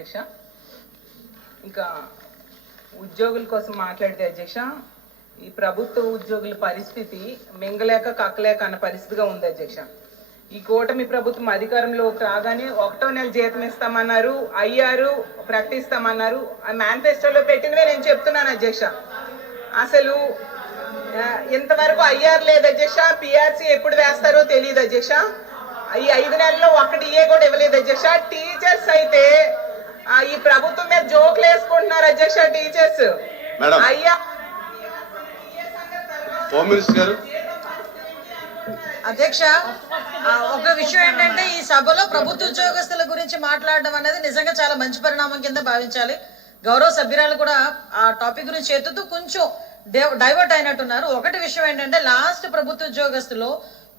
అధ్యక్ష, ఇంకా ఉద్యోగుల కోసం మాట్లాడితే అధ్యక్ష, ఈ ప్రభుత్వ ఉద్యోగుల పరిస్థితి మింగలేక కక్కలేక అన్న పరిస్థితిగా ఉంది అధ్యక్ష. ఈ కూటమి ప్రభుత్వం అధికారంలోకి రాగానే 1వ నెల జీతం ఇస్తామన్నారు, అయ్యారు, ప్రకటిస్తామన్నారు. ఆ మేనిఫెస్టోలో పెట్టినవే నేను చెప్తున్నాను అధ్యక్ష. అసలు ఇంతవరకు అయ్యారు లేదు అధ్యక్ష. పిఆర్సీ ఎప్పుడు వేస్తారో తెలియదు అధ్యక్ష. ఈ 5 నెలల్లో ఒక్కటి కూడా ఇవ్వలేదు అధ్యక్ష. టీచర్స్ అయితే ఈ ప్రభుత్వం మీద జోకులు వేసుకుంటున్నారు అధ్యక్ష. టీచర్స్ అయ్యా అధ్యక్ష, ఒక విషయం ఏంటంటే ఈ సభలో ప్రభుత్వ ఉద్యోగస్తుల గురించి మాట్లాడడం అనేది నిజంగా చాలా మంచి పరిణామం కింద భావించాలి. గౌరవ సభ్యురాలు కూడా ఆ టాపిక్ గురించి ఎత్తుతూ కొంచెం డైవర్ట్ అయినట్టున్నారు. ఒకటి విషయం ఏంటంటే లాస్ట్ ప్రభుత్వ ఉద్యోగస్తులో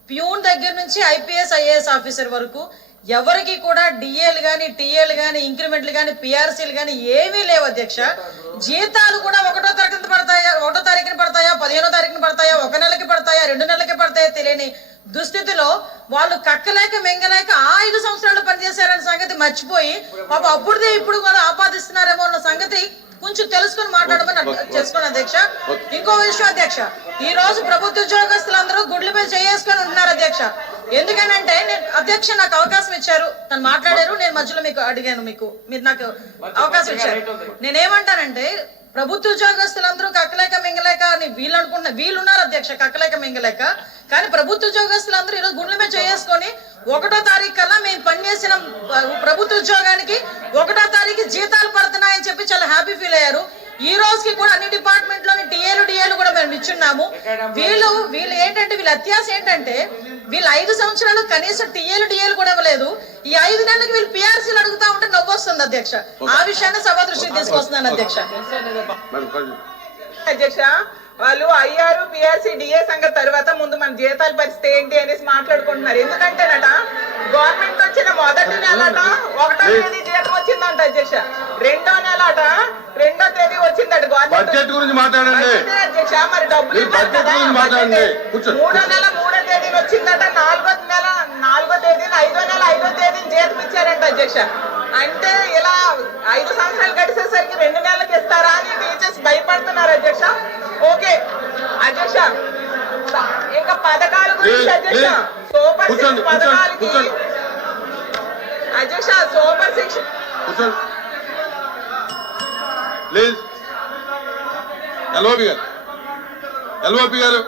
ప్యూన్ దగ్గర నుంచి ఐపీఎస్ ఐఏఎస్ ఆఫీసర్ వరకు ఎవరికి కూడా డిఏలు కానీ టీఏలు కానీ ఇంక్రిమెంట్లు కానీ పిఆర్సీలు కానీ ఏమీ లేవు అధ్యక్ష. జీతాలు కూడా 1వ తారీఖున పడతాయా, 1వ తారీఖున పడతాయా, 15వ తారీఖున పడతాయా, 1 నెలకి పడతాయా, 2 నెలలకి పడతాయా తెలియని దుస్థితిలో వాళ్ళు కక్కలేక మింగలేక 5 సంవత్సరాలు పనిచేశారన్న సంగతి మర్చిపోయి పాప అప్పుడుదే ఇప్పుడు కూడా ఆపాదిస్తున్నారేమో అన్న సంగతి కొంచెం తెలుసుకుని మాట్లాడమని చేసుకోండి అధ్యక్ష. ఇంకో విషయం అధ్యక్ష, ఈ రోజు ప్రభుత్వ ఉద్యోగస్తులందరూ గుడ్ల మీద చేసుకొని ఉంటున్నారు అధ్యక్ష. ఎందుకనంటే నేను అధ్యక్ష నాకు అవకాశం ఇచ్చారు, తను మాట్లాడారు, నేను మధ్యలో మీకు అడిగాను, మీరు నాకు అవకాశం ఇచ్చారు. నేనేమంటానంటే ప్రభుత్వ ఉద్యోగస్తులందరూ కక్కలేక మింగలేక అని వీళ్ళు అనుకుంటున్నారు, వీళ్ళున్నారు అధ్యక్ష కక్కలేక మింగలేక. కానీ ప్రభుత్వ ఉద్యోగస్తులందరూ ఈరోజు గుండెల మీద చేసుకొని 1వ తారీఖు కల్లా మేము పనిచేసిన ప్రభుత్వ ఉద్యోగానికి 1వ తారీఖు జీతాలు పడుతున్నాయని చెప్పి చాలా హ్యాపీ ఫీల్ అయ్యారు. ఈ రోజుకి కూడా అన్ని డిపార్ట్మెంట్ లోని టీఏలు కూడా మేము ఇచ్చున్నాము. వీళ్ళు ఏంటంటే వీళ్ళ అత్యాశ ఏంటంటే వీళ్ళు 5 సంవత్సరాలు కనీసం టీఏలు కూడా ఇవ్వలేదు. ఈ 5 నెలలకు వీళ్ళు పిఆర్సీలు అడుగుతా ఉంటే నవ్వొస్తుంది అధ్యక్ష. ఆ విషయాన్ని సభ దృష్టికి తీసుకొస్తున్నాను అధ్యక్ష. అధ్యక్ష, వాళ్ళు అయ్యారు పిఆర్సీ డిఏ సంగతి తర్వాత ముందు మన జీతాల పరిస్థితి ఏంటి అనేసి మాట్లాడుకుంటున్నారు. ఎందుకంటేనట గవర్నమెంట్ వచ్చిన మొదటి నెలట 1వ తేదీ జీతం వచ్చిందంట అధ్యక్ష. 2వ నెలట 2వ తేదీ వచ్చిందట గవర్నమెంట్ అధ్యక్ష. మరి డబ్బులు 3వ నెల 3వ తేదీని వచ్చిందట. 4వ నెల 4వ తేదీని 5వ నెల 5వ తేదీని జీతం ఇచ్చారంట అధ్యక్ష. అంటే ఇలా 5 సంవత్సరాలు గడిచేసరికి 2 నెలలకు ఇస్తారా అని టీచర్స్ భయపడుతున్నారు అధ్యక్ష. ఓకే అధ్యక్ష, ఇంకా పథకాల గురించి అధ్యక్ష, సూపర్ 6 పథకాలకి అధ్యక్ష, సూపర్ 6 ఎల్ఓపి గారు